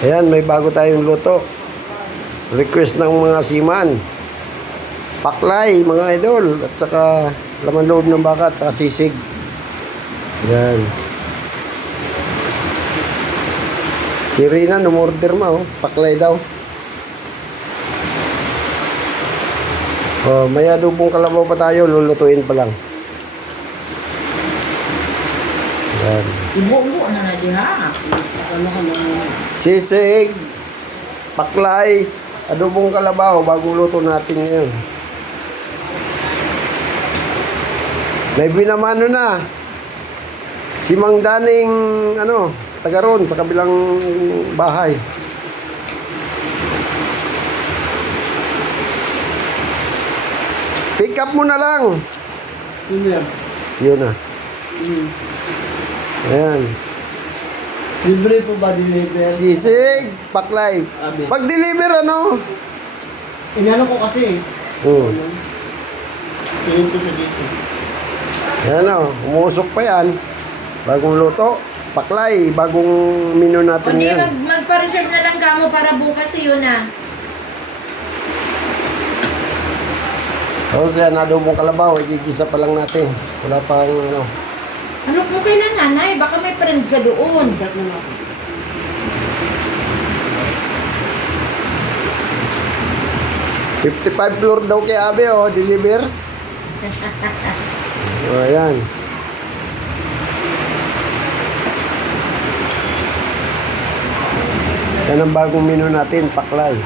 Ayan, may bago tayong luto. Request ng mga siman. Paklay, mga idol. At saka laman loob ng baka at saka sisig. Ayan. Si Rina, numorder mo. Paklay daw. Oh, may adobong kalabaw pa tayo. Lulutuin pa lang. Ayan. Ibu-ibu na diha. Sisig, paklay, adobong kalabaw, bagong luto natin ngayon. May binamano na. Si Mang Daning, taga ron, sa kabilang bahay. Pick up mo na lang. Yun na. Ayan. Libre po ba deliver? Sisig, paklay. Pag-deliver, Inano ko kasi. Tingin ko siya dito. Ayan umusok pa yan. Bagong luto, paklay, bagong menu natin Hindi, yan. magpa-reserve na lang kamo para bukas yun ah. Tapos yan, adobong kalabaw, igigisa pa lang natin. Wala pang Ano mo kailan nanay? Baka may friend ka doon. 55 floor daw kay Abe, deliver. Ayan. Yan ang bagong menu natin, paklay.